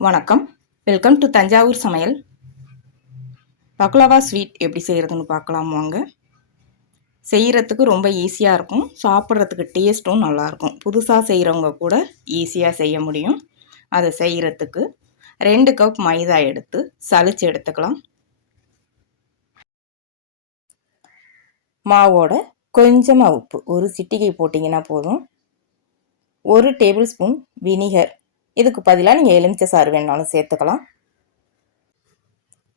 வணக்கம். Welcome to Thanjavur சமையல். பக்லவா sweet எப்படி செய்கிறதுன்னு பார்க்கலாம் வாங்க. செய்கிறதுக்கு ரொம்ப ஈஸியாக இருக்கும், சாப்பிட்றதுக்கு டேஸ்ட்டும் நல்லாயிருக்கும். புதுசாக செய்கிறவங்க கூட ஈஸியாக செய்ய முடியும். அதை செய்கிறதுக்கு 2 கப் மைதா எடுத்து சலிச்சு எடுத்துக்கலாம். மாவோட கொஞ்சமாக உப்பு, ஒரு சிட்டிகை போட்டிங்கன்னா போதும். 1 டேபிள் ஸ்பூன் வினிகர், இதுக்கு பதிலாக நீங்கள் எலுமிச்சை சாறு வேணாலும் சேர்த்துக்கலாம்.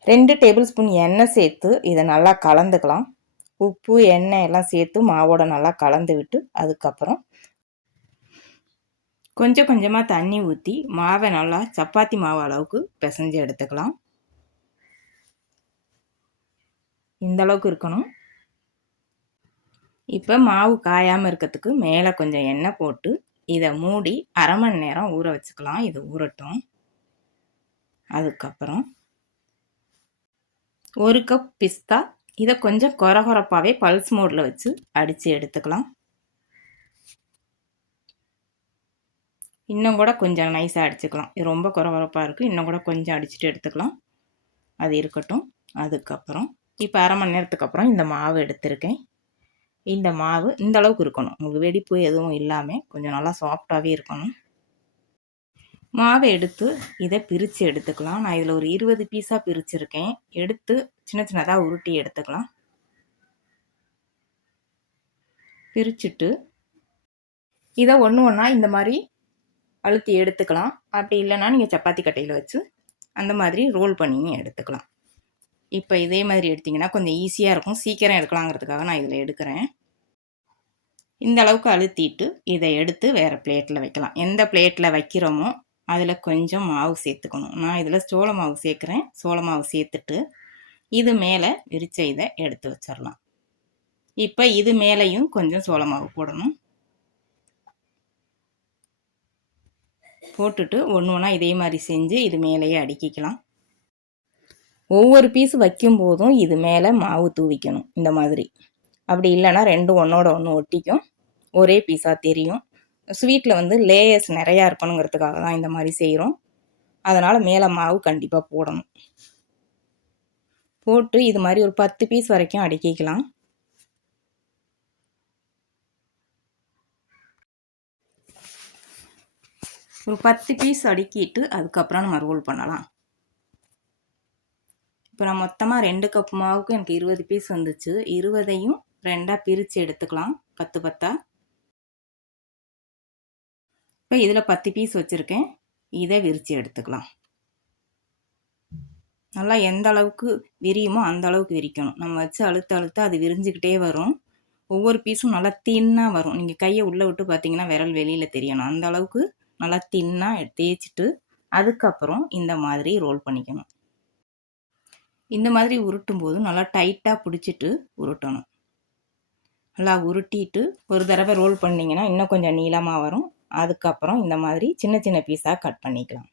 2 டேபிள் ஸ்பூன் எண்ணெய் சேர்த்து இதை நல்லா கலந்துக்கலாம். உப்பு எண்ணெய் எல்லாம் சேர்த்து மாவோட நல்லா கலந்து விட்டு அதுக்கப்புறம் கொஞ்சம் கொஞ்சமாக தண்ணி ஊற்றி மாவை நல்லா சப்பாத்தி மாவு அளவுக்கு பிசைஞ்சு எடுத்துக்கலாம். இந்த அளவுக்கு இருக்கணும். இப்போ மாவு காயாமல் இருக்கிறதுக்கு மேலே கொஞ்சம் எண்ணெய் போட்டு இதை மூடி அரை மணி நேரம் ஊற வச்சுக்கலாம். இது ஊறட்டும். அதுக்கப்புறம் 1 கப் பிஸ்தா, இதை கொஞ்சம் கொரகொரப்பாகவே பல்ஸ் மோடில் வச்சு அடித்து எடுத்துக்கலாம். இன்னும் கூட கொஞ்சம் நைஸாக அடிச்சுக்கலாம். இது ரொம்ப கொரகொரப்பாக இருக்குது, இன்னும் கூட கொஞ்சம் அடிச்சுட்டு எடுத்துக்கலாம். அது இருக்கட்டும். அதுக்கப்புறம் இப்போ அரை மணி நேரத்துக்கு அப்புறம் இந்த மாவு எடுத்திருக்கேன். இந்த மாவு இந்த அளவுக்கு இருக்கணும். உங்களுக்கு வெடிப்பு எதுவும் இல்லாமல் கொஞ்சம் நல்லா சாஃப்டாகவே இருக்கணும். மாவை எடுத்து இதை பிரித்து எடுத்துக்கலாம். நான் இதில் ஒரு 20 பீஸாக பிரிச்சுருக்கேன். எடுத்து சின்ன சின்னதாக உருட்டி எடுத்துக்கலாம். பிரிச்சுட்டு இதை ஒன்று ஒன்றா இந்த மாதிரி அழுத்தி எடுத்துக்கலாம். அப்படி இல்லைன்னா நீங்கள் சப்பாத்தி கட்டையில் வச்சு அந்த மாதிரி ரோல் பண்ணியும் எடுத்துக்கலாம். இப்போ இதே மாதிரி எடுத்திங்கன்னா கொஞ்சம் ஈஸியாக இருக்கும், சீக்கிரம் எடுக்கலாங்கிறதுக்காக நான் இதில் எடுக்கிறேன். இந்த அளவுக்கு அழுத்திட்டு இதை எடுத்து வேறு பிளேட்டில் வைக்கலாம். எந்த பிளேட்டில் வைக்கிறோமோ அதில் கொஞ்சம் மாவு சேர்த்துக்கணும். நான் இதில் சோள மாவு சேர்க்குறேன். சோள மாவு சேர்த்துட்டு இது மேலே விரிச்ச இதை எடுத்து வச்சிடலாம். இப்போ இது மேலேயும் கொஞ்சம் சோள மாவு போடணும். போட்டுட்டு ஒன்று ஒன்றா இதே மாதிரி செஞ்சு இது மேலேயே அடுக்கிக்கலாம். ஒவ்வொரு பீஸ் வைக்கும்போதும் இது மேலே மாவு தூவிக்கணும் இந்த மாதிரி. அப்படி இல்லைன்னா ரெண்டும் ஒன்றோட ஒன்று ஒட்டிக்கும், ஒரே பீஸாக தெரியும். ஸ்வீட்டில் வந்து லேயர்ஸ் நிறையா இருக்கணுங்கிறதுக்காக தான் இந்த மாதிரி செய்கிறோம். அதனால் மேலே மாவு கண்டிப்பாக போடணும். போட்டு இது மாதிரி ஒரு 10 பீஸ் வரைக்கும் அடுக்கிக்கலாம். ஒரு 10 பீஸ் அடுக்கிட்டு அதுக்கப்புறம் நம்ம ரோல் பண்ணலாம். இப்போ நான் மொத்தமாக 2 கப் மாவுக்கு எனக்கு 20 பீஸ் வந்துச்சு. 20ஐயும் 2ஆக பிரித்து எடுத்துக்கலாம், 10 10ஆக. இப்போ இதில் 10 பீஸ் வச்சுருக்கேன். இதை விரித்து எடுத்துக்கலாம். நல்லா எந்த அளவுக்கு விரியுமோ அந்த அளவுக்கு விரிக்கணும். நம்ம வச்சு அழுத்த அழுத்த அது விரிஞ்சுக்கிட்டே வரும். ஒவ்வொரு பீஸும் நல்லா தின்னாக வரும். நீங்கள் கையை உள்ளே விட்டு பார்த்தீங்கன்னா விரல் வெளியில் தெரியணும். அந்த அளவுக்கு நல்லா தின்னாக தேய்ச்சிட்டு அதுக்கப்புறம் இந்த மாதிரி ரோல் பண்ணிக்கணும். இந்த மாதிரி உருட்டும் போது நல்லா டைட்டாக பிடிச்சிட்டு உருட்டணும். நல்லா உருட்டிட்டு ஒரு தடவை ரோல் பண்ணிங்கன்னா இன்னும் கொஞ்சம் நீளமாக வரும். அதுக்கப்புறம் இந்த மாதிரி சின்ன சின்ன பீஸாக கட் பண்ணிக்கலாம்.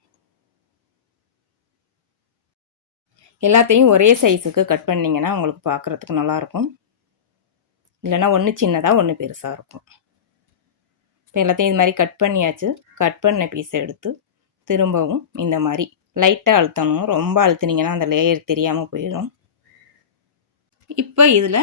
எல்லாத்தையும் ஒரே சைஸுக்கு கட் பண்ணிங்கன்னா உங்களுக்கு பார்க்குறதுக்கு நல்லாயிருக்கும். இல்லைன்னா ஒன்று சின்னதாக ஒன்று பெருசாக இருக்கும். இப்போ எல்லாத்தையும் இது மாதிரி கட் பண்ணியாச்சு. கட் பண்ண பீஸை எடுத்து திரும்பவும் இந்த மாதிரி லைட்டாக அழுத்தணும். ரொம்ப அழுத்தினீங்கன்னா அந்த லேயர் தெரியாமல் போயிடும். இப்போ இதில்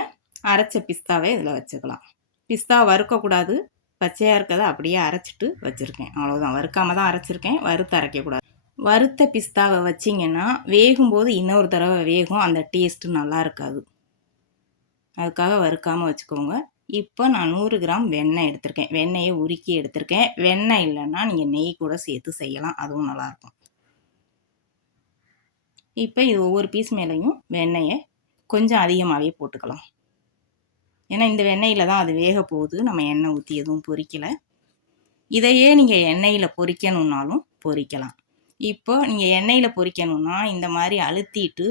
அரைச்ச பிஸ்தாவை இதில் வச்சுக்கலாம். பிஸ்தா வறுக்கக்கூடாது, பச்சையாக இருக்கிறத அப்படியே அரைச்சிட்டு வச்சுருக்கேன். அவ்வளோதான், வறுக்காமல் தான் அரைச்சிருக்கேன், வறுத்து அரைக்கக்கூடாது. வறுத்த பிஸ்தாவை வச்சிங்கன்னா வேகும்போது இன்னொரு தடவை வேகும், அந்த டேஸ்ட்டு நல்லா இருக்காது. அதுக்காக வறுக்காமல் வச்சுக்கோங்க. இப்போ நான் 100 கிராம் வெண்ணெய் எடுத்திருக்கேன். வெண்ணெயை உருக்கி எடுத்திருக்கேன். வெண்ணெய் இல்லைன்னா நீங்கள் நெய் கூட சேர்த்து செய்யலாம், அதுவும் நல்லாயிருக்கும். இப்போ இது ஒவ்வொரு பீஸ் மேலேயும் வெண்ணெயை கொஞ்சம் அதிகமாகவே போட்டுக்கலாம். ஏன்னா இந்த வெண்ணெயில் தான் அது வேக போகுது, நம்ம எண்ணெய் ஊற்றி எதுவும் பொரிக்கலை. இதையே நீங்கள் எண்ணெயில் பொரிக்கணுன்னாலும் பொரிக்கலாம். இப்போ நீங்கள் எண்ணெயில் பொரிக்கணுன்னா இந்த மாதிரி அழுத்திட்டு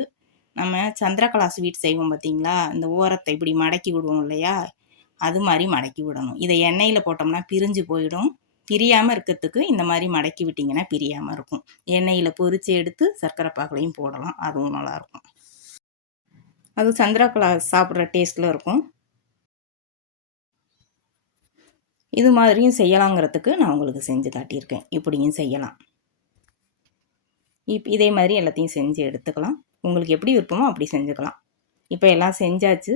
நம்ம சந்திரகலா ஸ்வீட் செய்வோம் பார்த்தீங்களா, இந்த ஓரத்தை இப்படி மடக்கி விடுவோம் இல்லையா, அது மாதிரி மடக்கி விடணும். இதை எண்ணெயில் போட்டோம்னா பிரிஞ்சு போயிடும். பிரியாமல் இருக்கிறதுக்கு இந்த மாதிரி மடக்கி விட்டிங்கன்னா பிரியாமல் இருக்கும். எண்ணெயில் பொரித்து எடுத்து சர்க்கரை பாகுலையும் போடலாம், அதுவும் நல்லாயிருக்கும். அது சந்திரகலா சாப்பிட்ற டேஸ்ட்டில் இருக்கும். இது மாதிரியும் செய்யலாங்கிறதுக்கு நான் உங்களுக்கு செஞ்சு காட்டியிருக்கேன். இப்படியும் செய்யலாம். இதே மாதிரி எல்லாத்தையும் செஞ்சு எடுத்துக்கலாம். உங்களுக்கு எப்படி விருப்பமோ அப்படி செஞ்சுக்கலாம். இப்போ எல்லாம் செஞ்சாச்சு.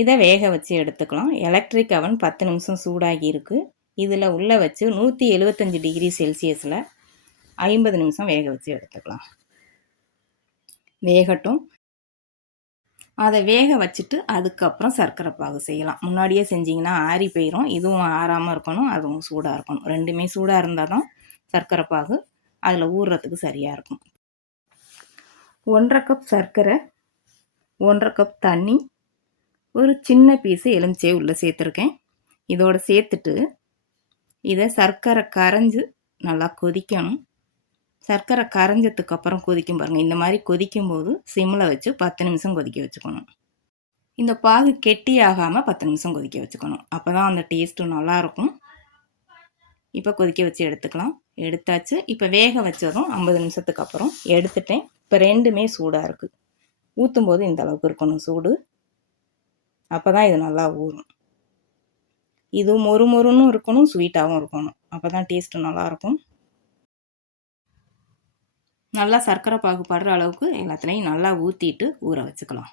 இதை வேக வச்சு எடுத்துக்கலாம். எலக்ட்ரிக் அவன் 10 நிமிஷம் சூடாகி இருக்குது. இதில் உள்ளே வச்சு 175 டிகிரி செல்சியஸில் 50 நிமிஷம் வேக வச்சு எடுத்துக்கலாம். வேகட்டும். அதை வேக வச்சுட்டு அதுக்கப்புறம் சர்க்கரை பாகு செய்யலாம். முன்னாடியே செஞ்சிங்கன்னா ஆறி போயிடும். இதுவும் ஆறாமல் இருக்கணும், அதுவும் சூடாக இருக்கணும். ரெண்டுமே சூடாக இருந்தால் தான் சர்க்கரை பாகு அதில் ஊறுறதுக்கு சரியாக இருக்கும். 1/2 கப் சர்க்கரை, 1/2 கப் தண்ணி, ஒரு சின்ன பீஸு எலுமிச்சையை உள்ளே சேர்த்துருக்கேன். இதோடு சேர்த்துட்டு இதை சர்க்கரை கரைஞ்சி நல்லா கொதிக்கணும். சர்க்கரை கரைஞ்சதுக்கு அப்புறம் கொதிக்கும் பாருங்கள். இந்த மாதிரி கொதிக்கும்போது சிம்மில் வச்சு 10 நிமிஷம் கொதிக்க வச்சுக்கணும். இந்த பாகு கெட்டி ஆகாமல் 10 நிமிஷம் கொதிக்க வச்சுக்கணும். அப்போ தான் அந்த டேஸ்ட்டும் நல்லாயிருக்கும். இப்போ கொதிக்க வச்சு எடுத்துக்கலாம். எடுத்தாச்சு. இப்போ வேக வச்சதும் 50 நிமிஷத்துக்கு அப்புறம் எடுத்துட்டேன். இப்போ ரெண்டுமே சூடாக இருக்குது. ஊற்றும் போது இந்த அளவுக்கு இருக்கணும் சூடு. அப்போ தான் இது நல்லா ஊறும். இது மொறுமொறுன்னு இருக்கணும், ஸ்வீட்டாகவும் இருக்கணும். அப்போ தான் டேஸ்ட்டு நல்லாயிருக்கும். நல்லா சர்க்கரை பாகு படுற அளவுக்கு எல்லாத்துலேயும் நல்லா ஊற்றிட்டு ஊற வச்சுக்கலாம்.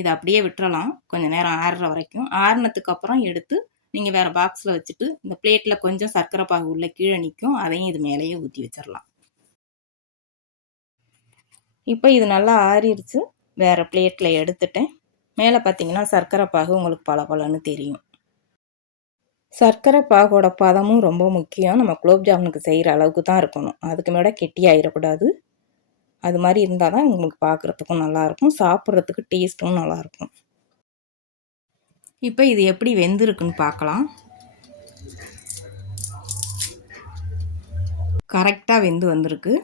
இதை அப்படியே விட்டுறலாம் கொஞ்சம் நேரம் ஆறுற வரைக்கும். ஆறுனதுக்கு அப்புறம் எடுத்து நீங்கள் வேறு பாக்ஸில் வச்சுட்டு இந்த பிளேட்டில் கொஞ்சம் சர்க்கரை பாகு உள்ள கீழே நிற்கும், அதையும் இது மேலேயே ஊற்றி வச்சிடலாம். இப்போ இது நல்லா ஆறிடுச்சு. வேறு பிளேட்டில் எடுத்துட்டேன். மேலே பார்த்தீங்கன்னா சர்க்கரை பாகு உங்களுக்கு பளபளன்னு தெரியும். சர்க்கரை பாகோட பதமும் ரொம்ப முக்கியம். நம்ம குலோப் ஜாமுனுக்கு செய்கிற அளவுக்கு தான் இருக்கணும். அதுக்கு மேலே கெட்டியாயிடக்கூடாது. அது மாதிரி இருந்தால் தான் உங்களுக்கு பார்க்குறதுக்கும் நல்லாயிருக்கும், சாப்பிட்றதுக்கு டேஸ்ட்டும் நல்லாயிருக்கும். இப்போ இது எப்படி வெந்திருக்குன்னு பார்க்கலாம். கரெக்டாக வெந்து வந்திருக்கு.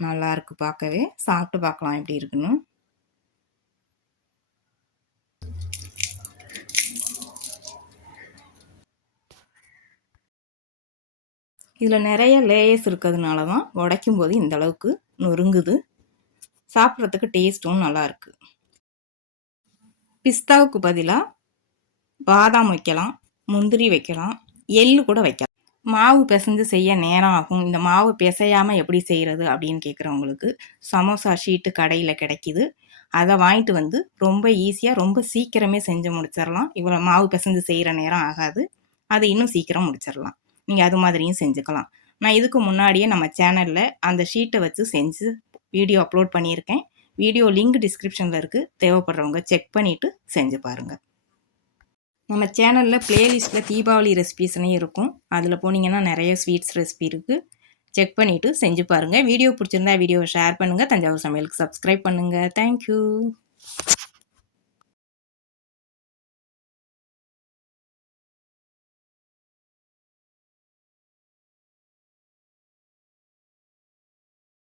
நல்லாயிருக்கு பார்க்கவே. சாப்பிட்டு பார்க்கலாம் எப்படி இருக்குன்னு. இதில் நிறைய லேயர்ஸ் இருக்கிறதுனால தான் உடைக்கும் போது இந்த அளவுக்கு நொறுங்குது. சாப்பிட்றதுக்கு டேஸ்ட்டும் நல்லாயிருக்கு. பிஸ்தாவுக்கு பதிலாக பாதாம் வைக்கலாம், முந்திரி வைக்கலாம், எள்ளு கூட வைக்கலாம். மாவு பிசைஞ்சு செய்ய நேரம் ஆகும். இந்த மாவு பிசையாமல் எப்படி செய்கிறது அப்படின்னு கேட்குறவங்களுக்கு சமோசா ஷீட்டு கடையில் கிடைக்கிது. அதை வாங்கிட்டு வந்து ரொம்ப ஈஸியாக ரொம்ப சீக்கிரமே செஞ்சு முடிச்சிடலாம். இவ்வளோ மாவு பிசைஞ்சு செய்கிற நேரம் ஆகாது. அதை இன்னும் சீக்கிரம் முடிச்சிடலாம். நீங்கள் அது மாதிரியும் செஞ்சுக்கலாம். நான் இதுக்கு முன்னாடியே நம்ம சேனலில் அந்த ஷீட்டை வச்சு செஞ்சு வீடியோ அப்லோட் பண்ணியிருக்கேன். வீடியோ லிங்க் டிஸ்கிரிப்ஷனில் இருக்குது. தேவைப்படுறவங்க செக் பண்ணிவிட்டு செஞ்சு பாருங்கள். நம்ம சேனலில் ப்ளேலிஸ்ட்டில் தீபாவளி ரெசிபீஸ்னே இருக்கும். அதில் போனீங்கன்னா நிறைய ஸ்வீட்ஸ் ரெசிபி இருக்குது. செக் பண்ணிவிட்டு செஞ்சு பாருங்கள். வீடியோ பிடிச்சிருந்தா வீடியோவை ஷேர் பண்ணுங்கள். தஞ்சாவூர் சமையலுக்கு சப்ஸ்கிரைப் பண்ணுங்கள். தேங்க்யூ.